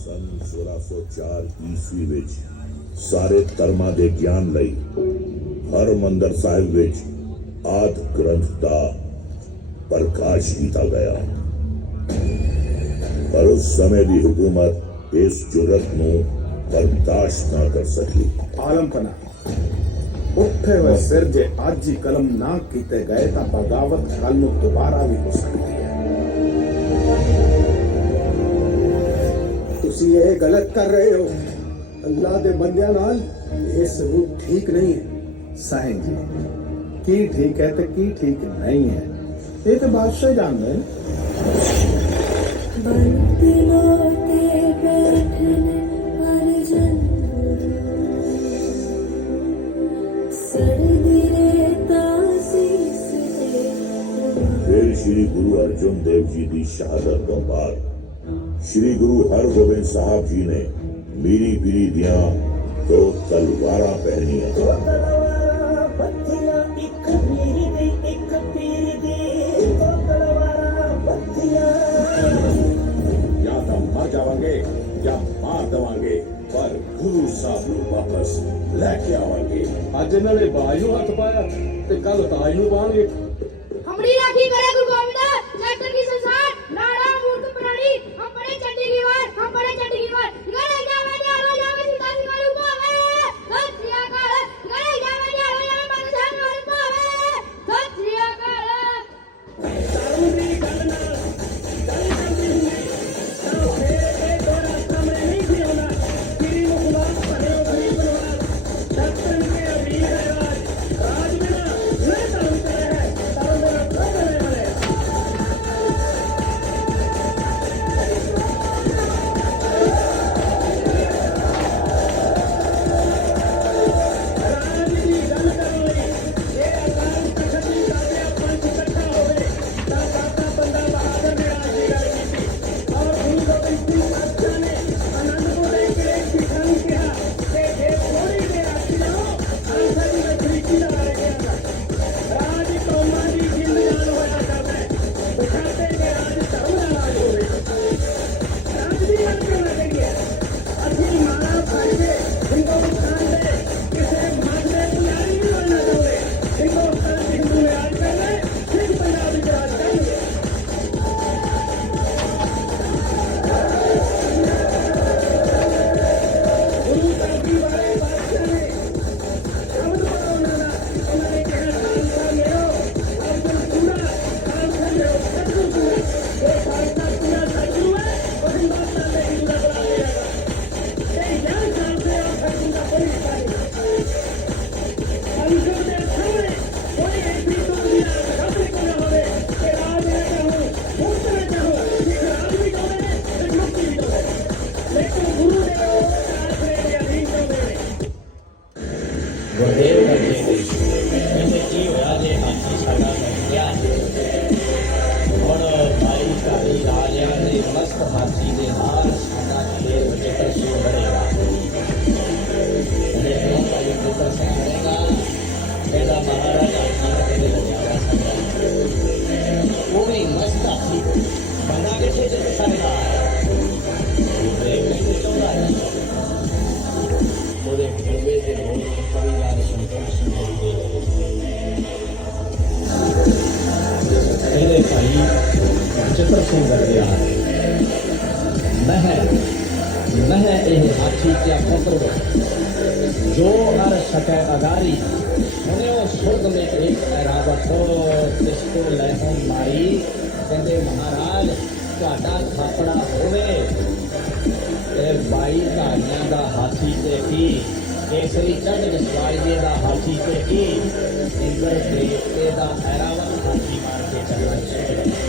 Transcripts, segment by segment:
ਸਨ 1604 ਈਸਵੀ ਵਿੱਚ ਸਾਰੇ ਧਰਮਾਂ ਦੇ ਗਿਆਨ ਲਈ ਹਰ ਮੰਦਰ ਸਾਹਿਬ ਵਿੱਚ ਆਦ ਗ੍ਰੰਥ ਦਾ ਪ੍ਰਕਾਸ਼ ਕੀਤਾ ਗਿਆ। ਪਰ ਉਸ ਸਮੇਂ ਦੀ ਹਕੂਮਤ ਇਸ ਜੁਰਤ ਨੂੰ ਬਰਦਾਸ਼ਤ ਨਾ ਕਰ ਸਕੀ। ਆਲਮਪਨਾ ਉੱਠੇ ਹੋਏ ਸਿਰ ਜੇ ਅੱਜ ਹੀ ਕਲਮ ਨਾ ਕੀਤੇ ਗਏ ਤਾਂ ਬਗਾਵਤ ਕੱਲ ਨੂੰ ਦੁਬਾਰਾ ਵੀ ਹੋ ਸਕਦੀ। ਹੈ ਤੁਸੀਂ ਇਹ ਗਲਤ ਕਰ ਰਹੇ ਹੋ ਅੱਲਾ ਦੇ ਬੰਦਿਆਂ ਨਾਲ ਇਹ ਸਲੂਕ ਠੀਕ ਨਹੀਂ ਹੈ ਸਾਹਿਬ ਜੀ ਕੀ ਠੀਕ ਹੈ ਤੇ ਕੀ ਠੀਕ ਨਹੀਂ ਹੈ ਇਹ ਤਾਂ ਬਾਦਸ਼ਾਹ ਜਾਣਦਾ ਹੈ ਬੰਦਿਆਂ ਤੇ ਬੈਠਣ ਵਾਲੇ ਜਨ ਫਿਰ ਸ਼੍ਰੀ ਗੁਰੂ ਅਰਜਨ ਦੇਵ ਜੀ ਦੀ ਸ਼ਹਾਦਤ ਤੋਂ ਬਾਅਦ ਸ੍ਰੀ ਗੁਰੂ ਹਰਗੋਬਿੰਦ ਸਾਹਿਬ ਜੀ ਨੇ ਮੀਰੀ ਪੀਰੀ ਦੀਆਂ ਦੋ ਤਲਵਾਰਾਂ ਪਹਿਨੀਆਂ। ਜਾਂ ਤਾਂ ਮਰ ਜਾਵਾਂਗੇ ਜਾਂ ਮਾਰ ਦਵਾਂਗੇ ਪਰ ਗੁਰੂ ਸਾਹਿਬ ਨੂੰ ਵਾਪਸ ਲੈ ਕੇ ਆਵਾਂਗੇ। ਅੱਜ ਇਹਨਾਂ ਨੇ ਬਾਜ ਨੂੰ ਹੱਥ ਪਾਇਆ ਤੇ ਕੱਲ ਤਾਜ ਨੂੰ ਪਾਣਗੇ ਹਮਰੀ ਨਾ ਕੀ ਕਰੇ donde ਚਿੱਤਰ ਸਿੰਘ ਵਰਗਿਆ ਮਹਿ ਮਹਿ ਇਹ ਹਾਥੀ ਕਿਆ ਪੁੱਤਰ ਜੋ ਅਰ ਸਕੈ ਅਗਾਰੀ ਸੁਣਿਓ ਸੁਰਗ ਮੇ ਇੱਕ ਐਰਾਵਤ ਤਿਸ ਕੋ ਲਹਿ ਮਾਰੀ ਕਹਿੰਦੇ ਮਹਾਰਾਜ ਤੁਹਾਡਾ ਖਾਪੜਾ ਹੋਵੇ ਇਹ ਬਾਈ ਧਾਰੀਆਂ ਦਾ ਹਾਥੀ ਤੇ ਕੀ ਕੇਸਰੀ ਚੰਦ ਵਿਸਵਾਈਏ ਦਾ ਹਾਥੀ ਤੇ ਕੀ ਇੰਦਰ ਦੇਵਤੇ ਦਾ ਐਰਾਵਤ ਹਾਥੀ ਮਾਰ ਕੇ ਚੱਲਣਾ ਚਾਹੀਦਾ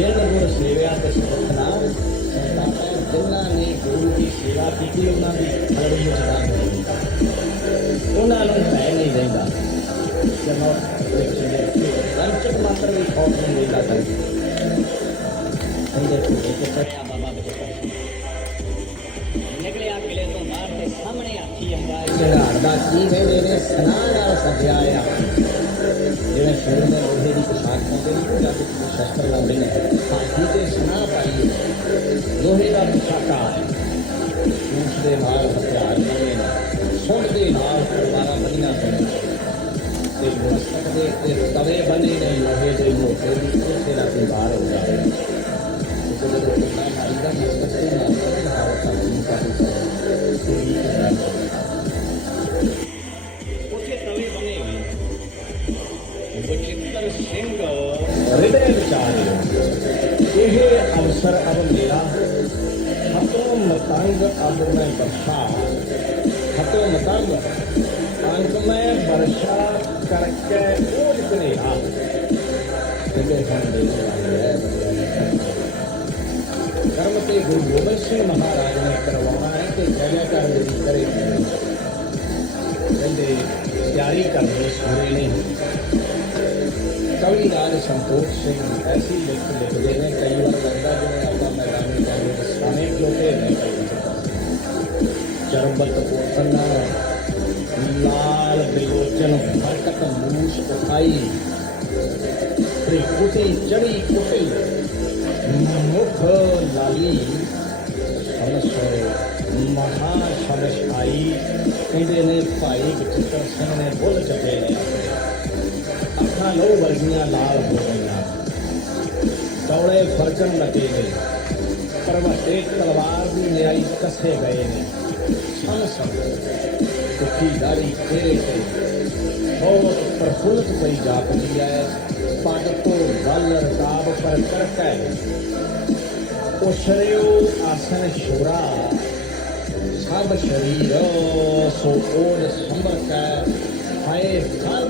ਹੈ ਆਪਣਾ ਲੈ ਲਿਆ ਬਾਕੀ ਜੋ ਦੇਵ ਨੇ ਆਪਣੇ ਪਰਸੂ ਲੈ ਜਾ ਨਾਰਾਇਣ ਛਾਪੜਾ ਦੀ ਬਾਤ ਨਹੀਂ ਬਖਸ਼ੀ ਈਸ਼ਵਰ ਸਾਹਿਬ ਲਾਗੇ ਗਏ ਬਨੇ ਦਰਸ਼ਨ ਕਰਨੇ ਬਾਬਾ ਬਚਿੱਤਰ ਸਿੰਘ ਛਾਪੜਾ ਦਿੱਤਾ ਮੌਤ ਦਾ ਭੈ ਮਿਟ ਗਿਆ ਜਿਨ ਗੁਰ ਸੇਵਿਆ ਤਿਸ ਭਉ ਨਾ ਦਿਆ ਪੈ ਜਿਨ ਗੁਰ ਸੇਵਿਆ ਤਿਸ ਭੁਖ ਨਾ ਸੰਤਾਪੈ ਜਿਨ੍ਹਾਂ ਨੇ ਗੁਰੂ ਦੀ ਸੇਵਾ ਕੀਤੀ ਉਹਨਾਂ ਦੀ ਫਲੜੀ ਵਿੱਚ ਦਾਨ ਦਿੱਤੀ ਉਹਨਾਂ ਨੂੰ ਭੈ ਨਹੀਂ ਰਹਿੰਦਾ ਜਦੋਂ ਵਿੱਚ ਦੇ ਅੰਚਕ ਮਾਤਰ ਵੀ ਖੌਫ ਨਹੀਂ ਰਹਿੰਦਾ ਸੀ ਕਹਿੰਦੇ ਕਿ ਇੱਕ ਪੜਿਆ ਬਾਬਾ ਬਚਪਨ ਨਿਕਲਿਆ ਕਿਲੇ ਤੋਂ ਬਾਹਰ ਤੇ ਸਾਹਮਣੇ ਆਖੀ ਅੰਦਾਜ਼ ਝਾੜ ਦਾ ਕੀ ਕਹਿੰਦੇ ਨੇ ਸਨਾ ਨਾਲ ਸਜਿਆ ਆ ਜਿਹੜਾ ਸ਼ੇਰ ਦੇ ਲੋਹੇ ਦੀ ਪੋਸ਼ਾਕ ਪਾਉਂਦੇ ਨੇ ਉਹ ਜੱਟ ਦੇ ਸ਼ਸਤਰ ਲਾਉਂਦੇ ਨੇ पर अब निराश हतो मतंग अब मैं बरसा। हतो मतंग अंक में वर्षा करके और इतने कर्म से गुरु गोबिंद सिंह महाराज ने करवाना है कि कहने का करेंगे। कहते तैयारी करनी सवेरे नहीं। ਕਰੇ ਕਹਿੰਦੇ ਤਿਆਰੀ ਕਰਨੀ ਸੂਰੇ ਨੇ ਕਵੀ ਰਾਜ ਸੰਤੋਖ ਸਿੰਘ ਐਸੀ ਲਿਖ ਲਿਖਦੇ ਨੇ ਕਈ ਵਾਰ ਲੱਗਦਾ ਜਿਵੇਂ ਆਪਾਂ ਮੈਦਾਨੀ ਕੰਮ ਦੇ ਸਾਹਮਣੇ ਖਲੋਤੇ ਨੇ ਚਰਬਤ ਪੋਤਨਾ ਲਾਲ ਬਿਲੋਚਨ ਫਰਕਤ ਮੂਸ ਉਠਾਈ ਤ੍ਰਿਕੁਟੀ ਚੜੀ ਕੁਟੀ ਮੁਖ ਲਾਲੀ ਸਮਸ ਮਹਾ ਸਮਸ ਆਈ ਕਹਿੰਦੇ ਨੇ ਭਾਈ ਬਚਿੱਤਰ ਸਿੰਘ ਨੇ ਬੁੱਲ ਚੱਲੇ ਨੇ ਅੱਖਾਂ ਲੋ ਵਰਗੀਆਂ ਲਾਲ ਹੋ ਗਈਆਂ। ਦੌੜੇ ਫਰਕਣ ਲੱਗੇ ਨੇ। ਪਰਵਤੇ ਤਲਵਾਰ ਦੀ ਨਿਆਈ ਕੱਸੇ ਗਏ ਨੇ। ਸਨ ਸਨ ਕੁੱਤੀ ਦਾੜੀ ਤੇਰੇ ਤੇ। ਬਹੁਤ ਪ੍ਰਫੁੱਲਤ ਪਈ ਜਾਪਦੀ ਹੈ ਪੱਗ ਤੋਂ ਵੱਲ ਰਕਾਬ ਪਰ ਕਰਕੈ ਉਸਰਿਓ ਆਸਨ ਸ਼ੋਰਾ ਸਭ ਸ਼ਰੀਰ ਸੋ ਓੜ ਸੰਭਰਕੈ ਹਾਏ ਕਰ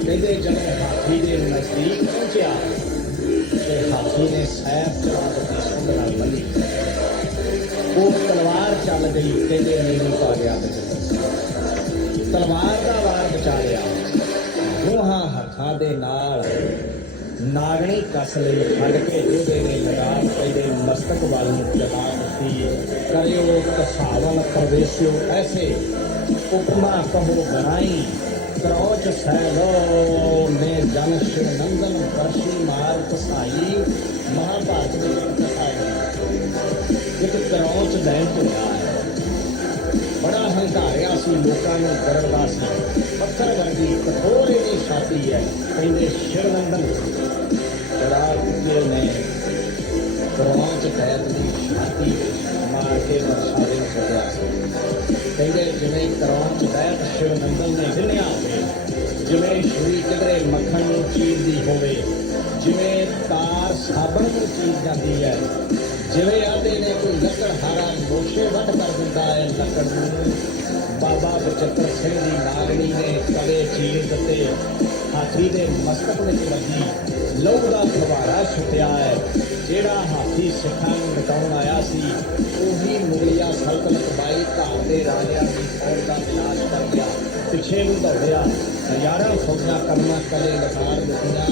ਕਹਿੰਦੇ ਜਦੋਂ ਹਾਥੀ ਦੇ ਨਜ਼ਦੀਕ ਪਹੁੰਚਿਆ ਤੇ ਹਾਥੀ ਨੇ ਸਹਿਬ ਚਲਾ ਦਿੱਤੀ ਸੁੰਦ ਨਾਲ ਬੰਨੀ ਉਹ ਤਲਵਾਰ ਚੱਲ ਗਈ ਕਹਿੰਦੇ ਨੀਵੀਂ ਪਾ ਗਿਆ ਤਲਵਾਰ ਦਾ ਵਾਰ ਬਚਾ ਲਿਆ ਦੋਹਾਂ ਹੱਥਾਂ ਦੇ ਨਾਲ ਨਾਗਣੀ ਕਸ ਲਈ ਫੜ ਕੇ ਉਹਦੇ ਨੇ ਲਗਾ ਕਹਿੰਦੇ ਮਸਤਕ ਵੱਲ ਨੂੰ ਚਲਾ ਦਿੱਤੀ ਕਰਿਓ ਕਸਾਵਨ ਪ੍ਰਵੇਸ਼ਿਓ ਐਸੇ ਉਪਮਾ ਕਹੋ ਬਣਾਈ सरोज सरो ने जन श्रीनंदन परशु मार्ग साई महाभारत एक करौच दहन होया बड़ा हंकारिया सी लोगों ने करण का पत्थर वर्गी कठोर इनकी छाती है कहते श्रीनंदन राजे ने करौच दहन की छाती मार के बरसाने छोड़ा कहते जिमें करौच दहन श्रीनंदन ने ਕਿਧਰੇ ਮੱਖਣ ਨੂੰ ਚੀਰਦੀ ਹੋਵੇ। ਜਿਵੇਂ ਤਾਰ ਸਾਬਣ ਨੂੰ ਚੀਰ ਜਾਂਦੀ ਹੈ। ਜਿਵੇਂ ਆਦੇ ਨੇ ਕੋਈ ਲੱਕੜ ਹਾਰਾ ਮੋਸ਼ੇ ਵੱਟ ਕਰ ਦਿੰਦਾ ਹੈ ਲੱਕੜ ਨੂੰ। ਬਾਬਾ ਬਚਿੱਤਰ ਸਿੰਘ ਦੀ ਨਾਗਣੀ ਨੇ ਕਦੇ ਚੀਰ ਦਿੱਤੇ। ਹਾਥੀ ਦੇ ਮਸਤਕ ਵਿੱਚ ਲੱਗੀ। ਲਹੂ ਦਾ ਫਵਾਰਾ ਛੁੱਟਿਆ ਹੈ। ਜਿਹੜਾ ਹਾਥੀ ਸਿੱਖਾਂ ਨੂੰ ਮਿਟਾਉਣ ਆਇਆ ਸੀ, ਉਹੀ ਮੁਗਲਿਆ ਸਲਤਨਤ ਬਾਈ ਧਾਰ ਦੇ ਰਾਜਿਆਂ ਦੀ ਫੌਜ ਦਾ ਵਿਨਾਸ਼ ਕਰ ਗਿਆ। ਪਿੱਛੇ ਨੂੰ ਦੌੜਿਆ। ਹਜ਼ਾਰਾਂ ਫੌਜਾਂ ਕਰਨਾ ਕਲੇ ਲਗਾਰ ਦਿੱਤੀਆਂ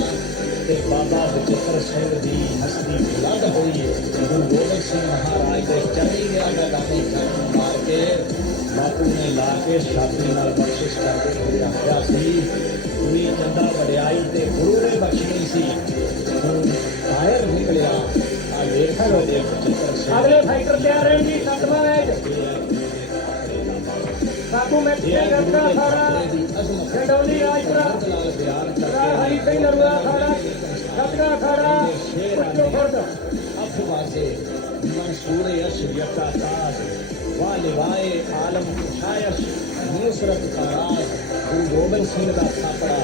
ਤੇ ਬਾਬਾ ਬਚਿੱਤਰ ਸਿੰਘ ਦੀ ਹਸਤੀ ਬੁਲੰਦ ਹੋਈ ਗੁਰੂ ਗੋਬਿੰਦ ਸਿੰਘ ਮਹਾਰਾਜ ਦੇ ਚਰਨੀ ਦੇ ਆਗਾਮੀ ਕਰਨ ਮਾਰ ਕੇ ਬਾਪੂ ਨੇ ਲਾ ਕੇ ਛਾਤੀ ਨਾਲ ਬਖਸ਼ਿਸ਼ ਕਰਦੇ ਹੋਏ ਆਖਿਆ ਸੀ। ਵੀ ਚੰਦਾ ਵਡਿਆਈ ਤੇ ਗੁਰੂ ਨੇ ਬਖਸ਼ਣੀ ਸੀ। ਹੁਣ ਆਇਰ ਨਿਕਲਿਆ। ਆ ਲੇਖਾ ਦੇ ਬਚਿੱਤਰ ਸਿੰਘ। ਅਗਲੇ ਫਾਈਟਰ ਤਿਆਰ ਰਹਿਣ ਜੀ ਸੱਤਵਾਂ ਮੈਚ ਸਾਕੂ ਮੈਚ ਤੇ ਗੱਦਾ जंडौली राजपुरा हरी सिंह नरुआ अखाड़ा खतरा अखाड़ा मंसूर यश यका साज वालिवाए आलम कुशायश नुसरत का राज गुरु गोबिंद सिंह का थापड़ा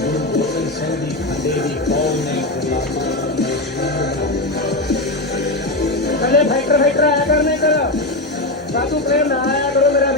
गुरु गोबिंद सिंह की खंडेरी कौम ने पहले फाइटर फाइटर आया करने का। साधु प्रेम ना आया करो मेरा।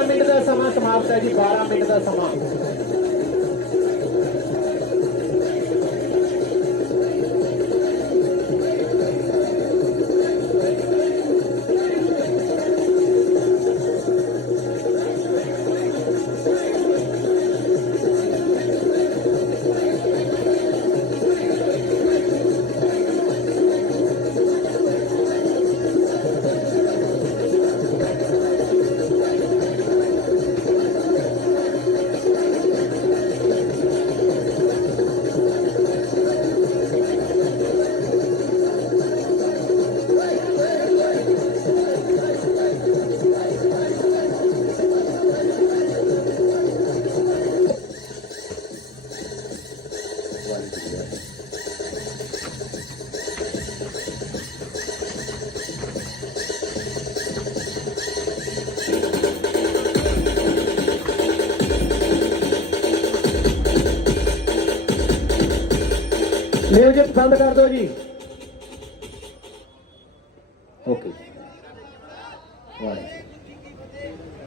3 ਮਿੰਟ ਦਾ ਸਮਾਂ ਸਮਾਪਤ ਹੈ ਜੀ 12 ਮਿੰਟ ਦਾ ਸਮਾਂ। ਮਿਊਜ਼ਿਕ ਪਸੰਦ ਕਰ ਦਿਓ ਜੀ।